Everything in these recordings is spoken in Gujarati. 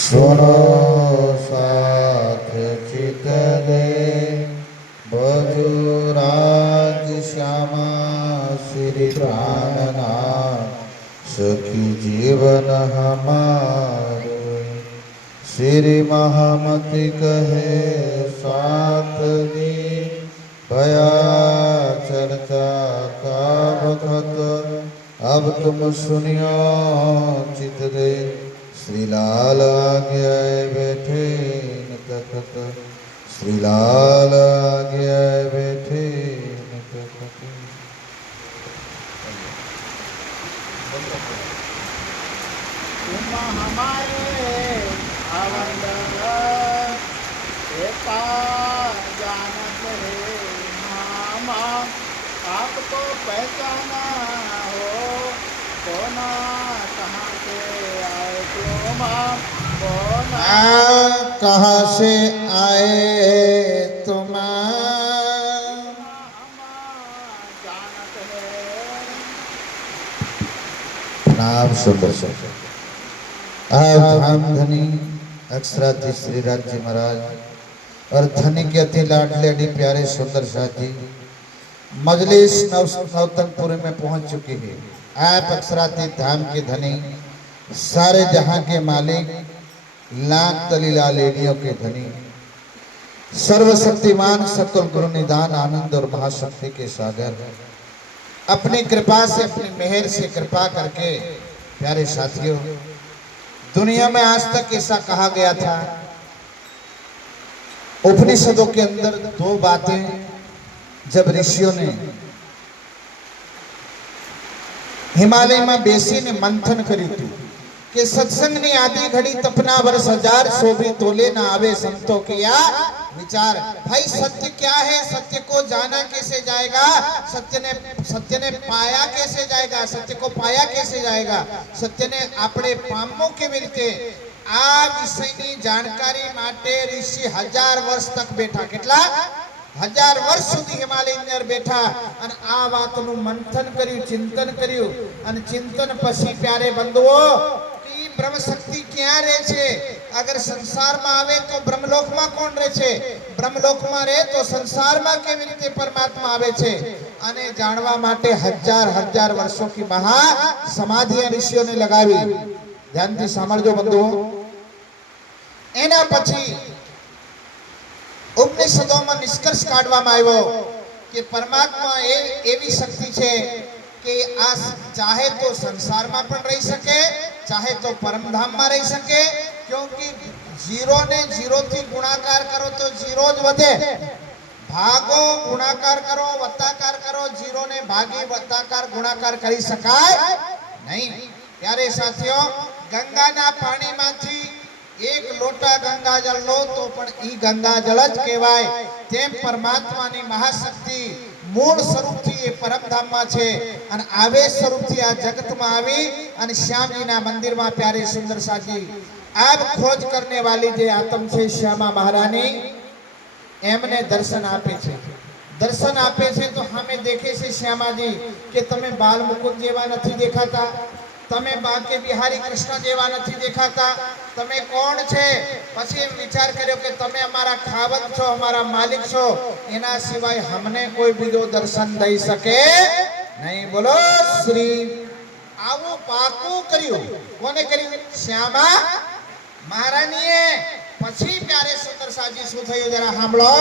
સુનો સાથ ચિતલે ભજુ રાજ શ્યામા શ્રી પ્રાણનાથ સખી જીવન હમારું શ્રી મહામતિ કહે સાત દી ભયા ચર્ચા કા વખત अब तुम सुनियो चित दे श्री लाल आज्ञा बैठे न तखत श्री लाल आज्ञा बैठे न तखत। तुम हमारे अवंदर एका जानत है मामा आपको पहचाना हो कोना कहाँ से आए तुम कोना कहाँ से आए तुम जानत है। नाम सुंदर धाम धनी अक्षराधीश श्री राज्य महाराज और धनी के अति लाडले अड़ी प्यारे सुंदर साथी मजलिस नौतनपुर में पहुंच चुकी है। आप अक्षराधीश धाम के धनी सारे जहां के मालिक लाख दलीला लेडियों के धनी सर्वशक्तिमान सकल गुरु निदान आनंद और महाशक्ति के सागर अपनी कृपा से अपनी मेहर से कृपा करके प्यारे साथियों दुनिया में आज तक ऐसा कहा गया था उपनिषदों के अंदर दो बातें जब ऋषियों ने हिमालय में बेसी ने मंथन करी थी कि सत्संग ने आदि घड़ी तपना वर्ष हजार शोभी तोले ना आवे संतों किया विचार। भाई सत्य क्या है, सत्य को जाना कैसे जाएगा, सत्य ने पाया कैसे जाएगा, सत्य को पाया कैसे जाएगा, सत्य ने अपने पामो केवी रीते आ विषयनी जानकारी माटे ऋषि 1000 वर्ष तक बैठा। કેટલા 1000 વર્ષ સુધી હિમાલય અંદર બેઠા અને આ વાતનું મંથન કર્યું, ચિંતન કર્યું અને ચિંતન પછી પ્યારે બંધુઓ કે બ્રહ્મ શક્તિ ક્યાં રહે છે? અગર સંસારમાં આવે તો બ્રહ્મલોકમાં કોણ રહે છે? બ્રહ્મલોકમાં રહે તો સંસારમાં કેવી રીતે પરમાત્મા આવે છે? અને જાણવા માટે 1000 વર્ષો की મહા સમાધિ ઋષિઓને લગાવી। ધ્યાનથી સાંભળજો બંધુઓ। એના પછી उपनिषदों में निष्कर्ष काढवामां आव्यो कि परमात्मा एवी शक्ति छे कि आ चाहे तो संसार में पण रही सके, चाहे तो परमधाम में रही सके, क्योंकि जीरो ने जीरो थी गुणाकार करो तो जीरो ज वधे, भागो गुणाकार करो वत्ताकार करो, जीरो ने भागी वत्ताकार गुणाकार करी शकाय नहीं। प्यारे साथियों गंगा ना पानी मांथी एक लोटा गंगा जल लो तो पण ई गंगा जल ज कहेवाय। तेम परमात्मा नी महाशक्ति मूल स्वरूप थी ए परमधाम में छे अने आवेश स्वरूप थी आ जगत में आवी अने श्यामजी ना मंदिर में प्यारे सुंदर साथी अब खोज करने वाली जे आत्म छे श्यामा महारानी एमने दर्शन आपे छे। दर्शन आपे छे तो हमें देखे छे श्यामाजी के तमे बाल मुकुंद जेवा नथी देखाता, तमे बाके बिहारी कृष्ण जेवा नथी देखाता, तमे कोण छे? पछी एम विचार कर्यो के तमे अमारा खावत छो, अमारा मालिक छो, एना सिवाय हमने कोई बीजो दर्शन दई सके नहीं। बोलो श्री आवो पाकू कर्यो कोने कर्यो? श्यामा महारानीए। पछी प्यारे सुंदर साजी शुं थयुं जरा सांभळो।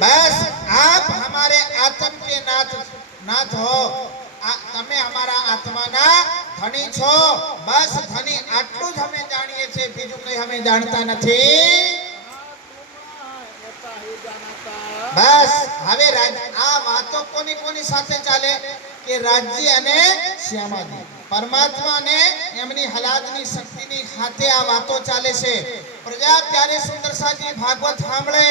बस आप हमारे आत्म के नाथ हो, તમે અમારા આત્માના ધણી છો। બસ ધણી આટલું જ અમે જાણીએ છીએ, બીજું કંઈ અમે જાણતા નથી। બસ હવે આ વાતો કોની કોની સાથે ચાલે કે રાજ્ય અને શ્યામાજી પરમાત્મા ને એમની હલાદની શક્તિની હાથે આ વાતો ચાલે છે। પ્રજા ત્યારે સુંદર સાજી ભાગવત સાંભળે,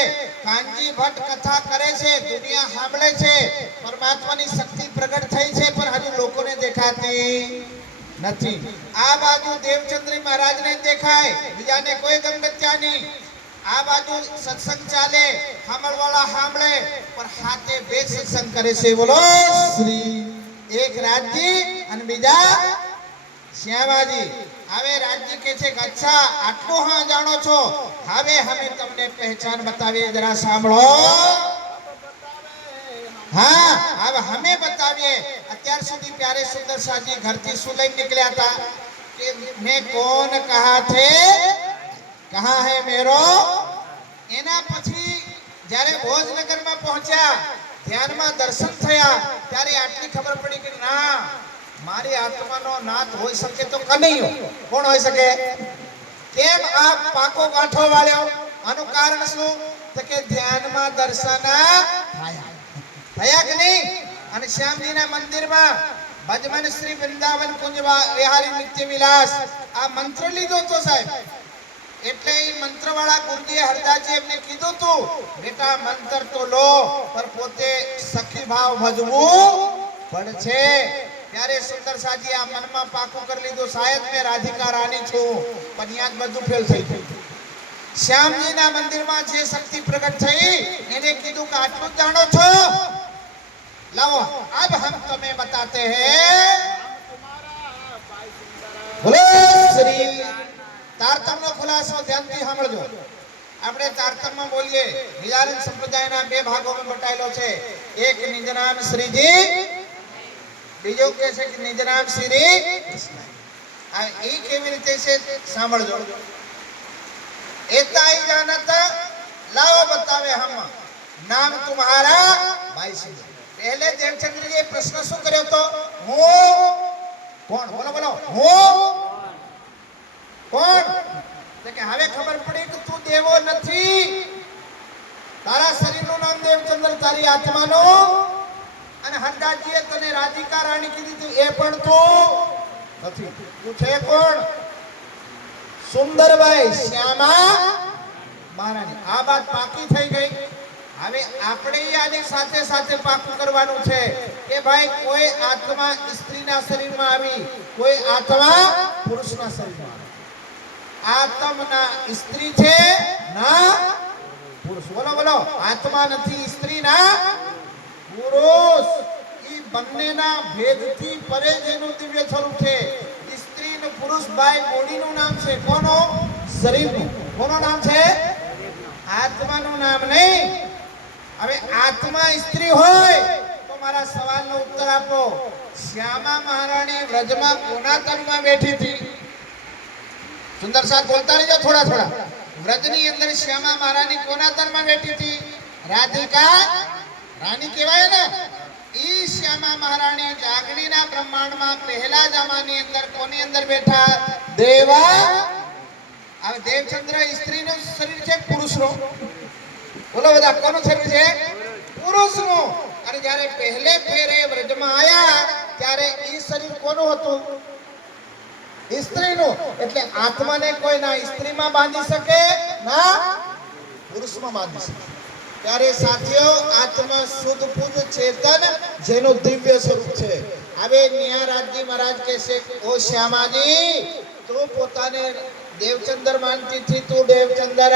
કાનજી ભટ્ટ કથા કરે છે, દુનિયા સાંભળે છે, પરમાત્માની શક્તિ પ્રગટ થઈ છે પણ હજુ લોકોને દેખાતી નથી। આ બાજુ દેવચંદ્રી મહારાજને દેખાય, બીજાને કોઈ ગમગત્યા નહીં। आ बाजू सत्संग चाले सामळवाळा सांभळे पर हाथे बे सत्संग करे छे। बोलो श्री एक राज्य अने बीजा શ્યામાજી હવે રાજજી કહે છે કે અચ્છા આટલું હા જાણો છો, હવે અમે તમને પહેચાન બતાવીએ, જરા સાંભળો. हाँ अब हमें बताइए અત્યાર સુધી प्यारे सुंदर साजी घरથી શું લઈને નીકળ્યા હતા કે मैं कौन कहा थे कहाँ है मेरो. એના પછી જ્યારે ભોજનગરમાં પહોંચ્યા, ધ્યાનમાં દર્શન થયા, ત્યારે આટલી ખબર પડી કે ના, મારી આત્માનો નાથ હોઈ શકે તો કનૈયો. કોણ હોઈ શકે? કેમ આ પાકો ગાંઠો વાળ્યો? આનું કારણ શું? તો કે ધ્યાનમાં દર્શન થયા કે નહીં. અને શ્યામજીના મંદિરમાં ભજમન શ્રી વૃંદાવન કુંજ વિહારી નિત્ય વિલાસ આ મંત્ર લીધો તો સાહેબ. એટલે એ મંત્ર વાળા ગુરુજીએ હરદાસજી એમને કીધું તું બેટા મંત્ર તો લો પર પોતે સખી ભાવ ભજવું પડશે. ત્યારે સુંદર સાજી આ મનમાં પાકું કરી લીધું, શાયદ મેં રાધિકા રાની છું, પણ યાદ બધું ફેલ થઈ ગયું. શ્યામજીના મંદિરમાં જે શક્તિ પ્રગટ થઈ એને કીધું કે આટલું જાણો છો, लाओ अब हम तुम्हें बताते हैं. बोलो श्री तारतम्य खुलासो ध्यानથી સાંભળજો. આપણે તારતમ્ય બોલીએ, નિજાનંદ સંપ્રદાયના બે ભાગોમાં બટાયેલો છે. એક નિજનામ શ્રીજી, બીજો કે છે કે નિજનામ શ્રી કૃષ્ણ. આ એ કેવી રીતે છે સાંભળજો. એતા ही जानत लाओ बतावे हम नाम तुम्हारा भाई सिंह. पहले देवचंद्र जी प्रश्न શું કર્યો તો? હું કોણ? બોલો બોલો, હું કોણ? તો કે હવે ખબર પડી કે તું દેવો નથી. તારા શરીરનું નામ દેવચંદ્ર, તારી આત્માનું. અને હરદાસજીએ તને રાધિકા રાણી કીધી તું, એ પણ તું નથી. તું છે કોણ? સુંદરભાઈ શ્યામા મહારાણી. આ વાત પાકી થઈ ગઈ. હવે આપણે આની સાથે સાથે પાકું કરવાનું છે કે ભાઈ કોઈ આત્મા સ્ત્રીના શરીરમાં આવી, કોઈ આત્મા પુરુષના શરીરમાં આવી. આત્મના સ્ત્રી છે ના પુરુષ. બોલો બોલો, આત્મા નથી સ્ત્રી ના પુરુષ. ઈ બંનેના ભેદથી પરે જેનું દિવ્ય સ્વરૂપ છે. સ્ત્રી અને પુરુષ ભાઈ બોડીનું નામ છે. કોનો? શરીરનું. કોનો નામ છે? આત્માનું નામ નહીં. હવે આત્મા સ્ત્રી હોય તો મારા સવાલનો ઉત્તર આપો. શ્યામા મહારાણી વ્રજમાં કોના તનમાં બેઠી હતી? સુંદર સાથ બોલતા રહેજો થોડા થોડા. વ્રજની અંદર શ્યામા મહારાણી કોના તનમાં બેઠી હતી? રાધિકા રાણી કહેવાય ને. ઈ શ્યામા મહારાણી જાગણીના બ્રહ્માંડમાં પહેલા જમાની અંદર કોની અંદર બેઠા? દેવા. હવે દેવચંદ્ર સ્ત્રીનું શરીર છે, પુરુષનું. બોલો બધા, કોનું શરીર છે? પુરુષનું. અને જ્યારે પહેલે ફેરે વ્રજમાં આયા ત્યારે ઈ શરીર કોનું હતું? સ્ત્રીનું. એટલે આત્માને કોઈ ના સ્ત્રીમાં બાંધી શકે ના પુરુષમાં બાંધી શકે. ત્યારે સાથીઓ આત્મા શુદ્ધ પૂજ ચેતન જેનું દિવ્ય સ્વરૂપ છે. હવે નિયારાજજી મહારાજ કહે છે, ઓ શ્યામાજી તું પોતાને દેવચંદ્ર માનતી હતી, તું દેવચંદ્ર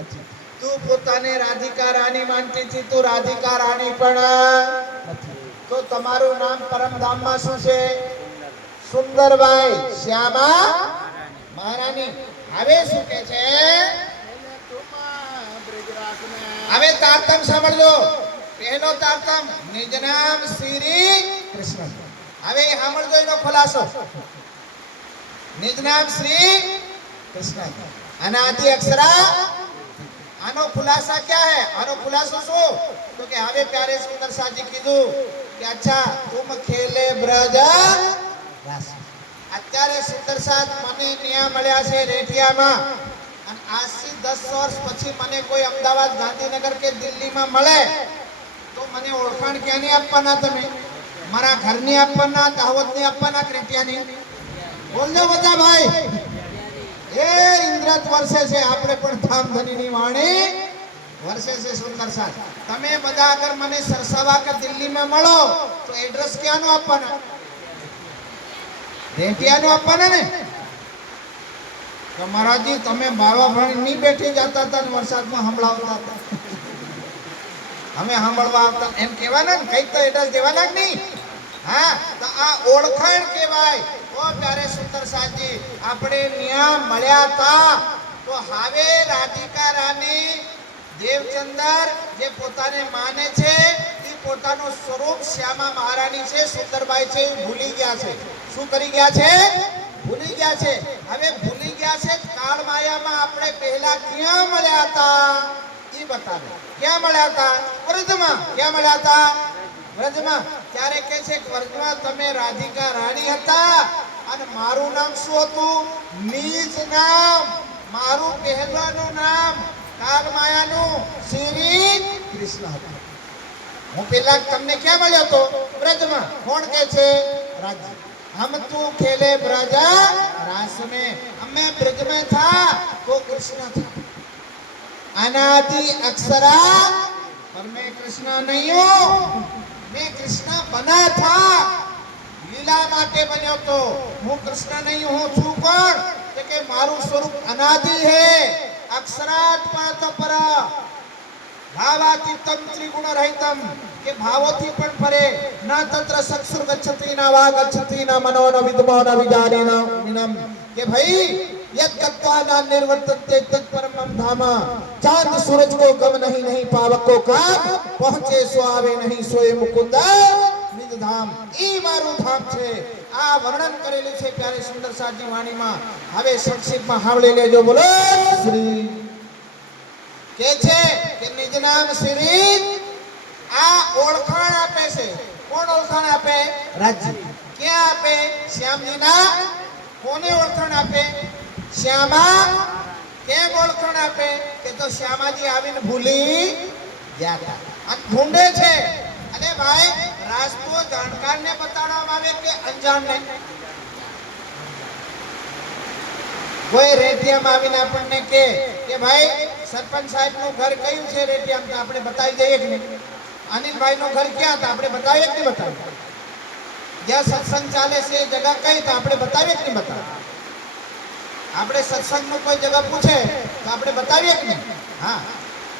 નથી. તું પોતાને રાધિકા રાણી માનતી હતી, તું રાધિકા રાણી પણ નથી. તો તમારું નામ પરમધામમાં શું છે? સુંદરભાઈ શ્યામા મહારાણી. હવે શું કહે છે? હવે તારતમ સાંભળજો. પહેલો તારતમ નિજ નામ શ્રી કૃષ્ણ. હવે સાંભળજો એનો ખુલાસો. નિજ નામ શ્રી કૃષ્ણ અનાદિ અક્ષરા. આનો ખુલાસા क्या है? આનો ખુલાસો શું? તો કે હવે પ્યારે સુંદર સાજી કીધું કે અચ્છા તુમ ખેલે બ્રજ રાસ. અત્યારે સુંદર સાત મને ન્યા મળ્યા છે રેઠિયામાં. અને આજથી 10 વર્ષ પછી મને કોઈ અમદાવાદ, ગાંધીનગર કે દિલ્હીમાં મળે તો મને ઓળખાણ ક્યાંની આપવાના? તમે મારા ઘરની આપવાના, દાહોદની આપવાના, રેઠિયાની? બોલજો બધા ભાઈ. એ ઇન્દ્રત વર્ષે છે, આપણે પણ ધામધનીની વાણી વર્ષે છે. સુંદર સાથ તમે બધા અગર મને સરસાવા કે દિલ્હીમાં મળો તો એડ્રેસ ક્યાંનું આપવાના? રેટિયાનું આપવાના ને. મહારાજજી તમે બાવા ભણી નહીં બેઠી જતા હતા વરસાદમાં સંભળાવતા હતા, અમે સાંભળવા આવતા, એમ કહેવાના ને. કઈક તો એડ્રેસ દેવાના જ નહીં. હા, તો આ ઓળખાણ કહેવાય. ઓ પ્યારે સુંદર સાજી આપણે ન્યા મળ્યા હતા તો હવે રાધિકા રાની દેવચંદર જે પોતાને માને છે એ પોતાનું સ્વરૂપ શ્યામા મહારાણી છે સુંદરબાઈ છે એ ભૂલી ગયા છે શું કરી ગયા છે ભૂલી ગયા છે હવે ભૂલી ગયા છે કાળ માયામાં આપણે પહેલા ક્યાં મળ્યા હતા એ બતાવે ક્યાં મળ્યા હતા વ્રજમાં ક્યાં મળ્યા હતા વ્રજમાં ત્યારે કહે છે કે વ્રજમાં તમે રાધિકા રાણી હતા અને મારું નામ શું હતું નિજ નામ મારું પહેલાનું નામ કાળ માયાનું શ્રી કૃષ્ણ હતું હું પેલા તમને ક્યાં મળ્યો હતો વ્રજમાં કોણ કહે છે રાજ हम तू खेले ब्रजा रास में हमें ब्रज में था तो कृष्ण था अनादि अक्षरा पर मैं कृष्ण नहीं हूँ मैं कृष्ण बना था लीला माटे बन्यो तो હું કૃષ્ણ નહીં હું છું કોણ કે મારું સ્વરૂપ અનાદિ હે અક્ષરાત્મા પર ભાવાતીતમ ત્રિગુણ રહિતમ કે ભાવોથી પણ પરે ના તત્ર સક્ષુર ગચ્છતિ ના વા ગચ્છતિ ના મનો ન વિદ્મો ન વિજાને ન વિનમ કે ભાઈ યદ ગત્વા ના નિર્વર્તતે તદ પરમમ ધામ ચાંદ સૂરજ को गम नहीं नहीं पावक को काम पहुंचे सो आवे नहीं सोए मुकुंद નિજ ધામ ઈ મારું ધામ છે આ વર્ણન કરેલું છે પ્યારે સુંદર સાજી વાણીમાં હવે સંક્ષિપ્તમાં સાંભળી લેજો બોલો શ્રી કે છે કે નિજ નામ શ્રી આ ઓળખાણ આપે છે કોણ ઓળખાણ આપે રાજ્ય ક્યાં આપે શ્યામજીના કોને ઓળખાણ આપે શ્યામા કેમ ઓળખાણ આપે કે તો શ્યામાજી આવીને ભૂલી ગયા હતા અને ઢૂંઢે છે અને ભાઈ રાસ્તો જાણકારને બતાડવામાં આવે કે અંજાણને કોઈ રેટિયામાં આવીને આપણને કે ભાઈ સરપંચ સાહેબ નું ઘર કયું છે રેટિયામ તો આપણે બતાવી દઈએ કે નહીં અનિલભાઈ નું ઘર ક્યાં હતા આપણે બતાવીએ કે નહીં બતાવીએ જ્યાં સત્સંગ ચાલે છે એ જગ્યા કઈ તો આપણે બતાવીએ કે નહીં બતાવીએ આપણે સત્સંગ નું કોઈ જગ્યા પૂછે તો આપણે બતાવીએ કે નહીં હા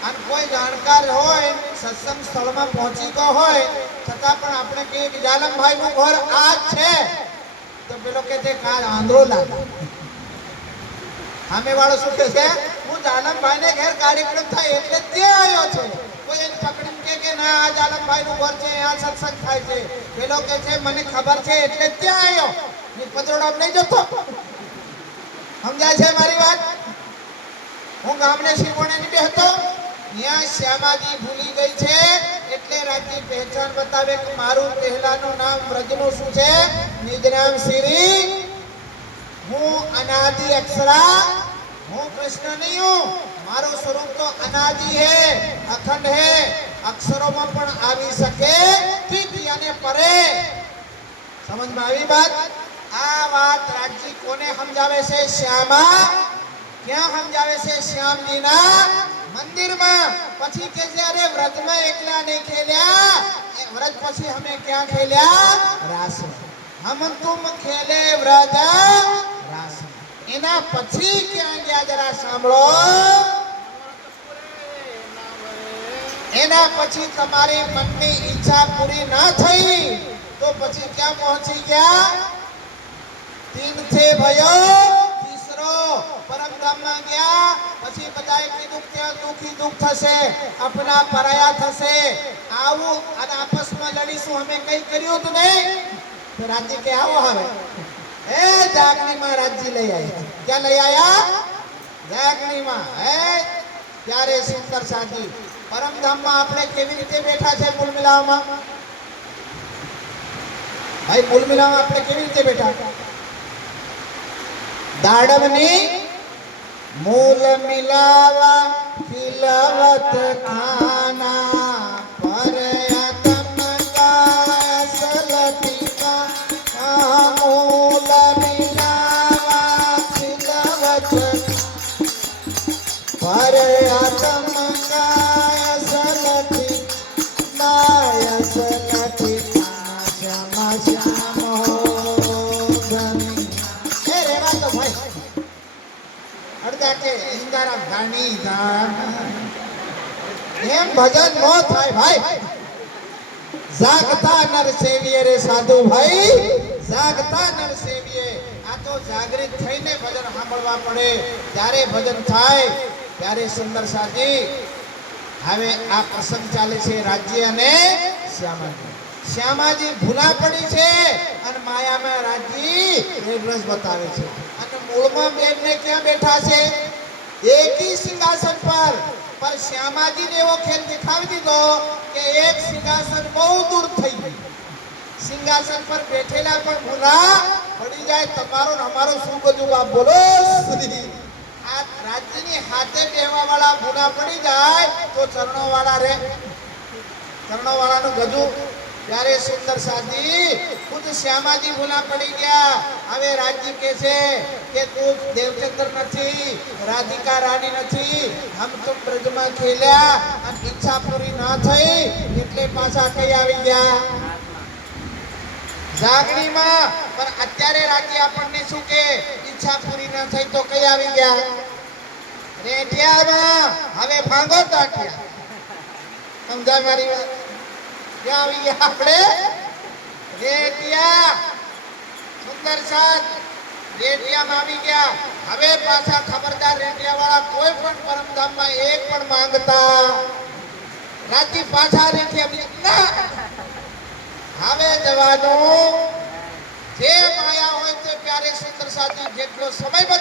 અને કોઈ જાણકાર હોય સત્સંગ સ્થળમાં પહોંચી ગયો હોય છતાં પણ આપણે કહીએ કે જાલમભાઈ નું ઘર આ જ છે તો પેલો કે છે કાલ આંધળો લાગે સામે વાળો શું કહે છે હું જાલમભાઈ ને ઘેર કાર્યક્રમ થાય એટલે ત્યાં આવ્યો છે કોઈ એને પકડીને કે ના આ જાલમભાઈ નું ઘર છે આ સત્સંગ થાય છે પેલો કે છે મને ખબર છે એટલે ત્યાં આવ્યો ની પદરોડા નહીં જતો સમજાય છે મારી વાત હું ગામને શિવોણે ની બેહતો ત્યાં શ્યામાજી ભૂલી ગઈ છે એટલે રાજની પહેચાન બતાવે કે મારું પહેલાનું નામ વ્રજનું શું છે નિજ નામ શ્રી હું અનાદિ અક્ષરા હું કૃષ્ણ નહીં હું મારું સ્વરૂપ તો અનાદિ હે અખંડ હે અક્ષરોમાં પણ આવી શકે ઠીક અને પરે સમજમાં આવી વાત આ વાત રાજજી કોને સમજાવે છે શ્યામા ક્યાં સમજાવે છે શ્યામજીના મંદિરમાં પછી કે છે અરે વ્રજમાં એકલા નહીં ખેલ્યા વ્રજ પછી અમે ક્યાં ખેલ્યા રાસ હમ તુમ ખેલે વ્રજ રાસ એના પછી ક્યાં ગયા જરા સાંભળો એના પછી તમારી મનની ઈચ્છા પૂરી ના થઈ તો પછી ક્યાં પહોંચી ગયા તીન છે ભયો તીસરો પરમ ધામમાં ગયા પછી બધાએ કીધું ત્યાં દુખી દુખ થશે આપના પરાયા થશે આવું અને આપસમાં લડીશું અમે કઈ કર્યું તો નહીં તો રાજ્ય કે આવો હવે એ જાગણીમાં રાજ્ય લઈ આવ્યા ક્યાં લઈ આવ્યા જાગણીમાં હે ત્યારે સુંદર સાથી પરમધામમાં આપણે કેવી રીતે બેઠા છે મૂળ મિલાવવામાં ભાઈ મૂળ મિલાવવામાં આપણે કેવી રીતે બેઠા દાડમની મૂલ મિલાવા ખિલવત ખાના પર મૂલ મિલાવા ખિલવત પર આતમ કાય સલતી નાય સલતી શ્યામ શ્યામ હો ધની એ રેવા તો ભાઈ અડધા કે ઇંદારા ધાણી એમ ભજન નો થાય ભાઈ જાગતા નર સેવીએ રે સાધુ ભાઈ જાગતા નર સેવીએ. આ તો જાગૃત થઈને ભજન સાંભળવા પડે. જ્યારે ભજન થાય ત્યારે સુંદર સાજી હવે આ પ્રસંગ ચાલે છે રાજ્ય અને શ્યામાજી. શ્યામાજી ભૂલા પડી છે અને માયામાં રાજી રસ બતાવે છે. અને મૂળમાં બેનને ક્યાં બેઠા છે? એકી સિંહાસન પર શ્યામાજીને એવો ખેલ દેખાવી દીધો કે એક સિંહાસન બહુ દૂર થઈ ગયું. સિંહાસન પર બેઠેલા પણ ભૂલા પડી જાય. તમારો ને અમારો શું બધું બાપ બોલો શ્રી. આ રાજ્યની હાથે બેહવા વાળા ભૂલા પડી જાય તો ચરણો વાળાનું ગજુ. ત્યારે સુંદર સાજી ખુદ શ્યામાજી ભૂલા પડી ગયા. હવે રાજ્ય કે છે કે તું દેવચંદ્ર નથી, રાધિકા રાણી નથી, હમ તુમ બ્રજમાં ખેલ્યા અને ઈચ્છા પૂરી ના થઈ એટલે પાછા કઈ આવી ગયા જાગણીમાં. પણ અત્યારે રાજ્ય આપણને શું કે ઈચ્છા પૂરી ન થઈ તો કઈ આવી ગયા રેટિયામાં. હવે ભાંગો તાટિયા. સમજાય મારી વાત? ક્યાં આવી ગયા આપણે? રેટિયા. સુંદર સાત રેટિયામાં આવી ગયા. હવે પાછા ખબરદાર રેટિયા વાળા કોઈ પણ પરમધામમાં એક પણ માંગતા રાજ્ય પાછા રેટિયા હવે જવાનું. જે માયા હોય તે પ્યારે સુંદર સાથી જેટલો સમય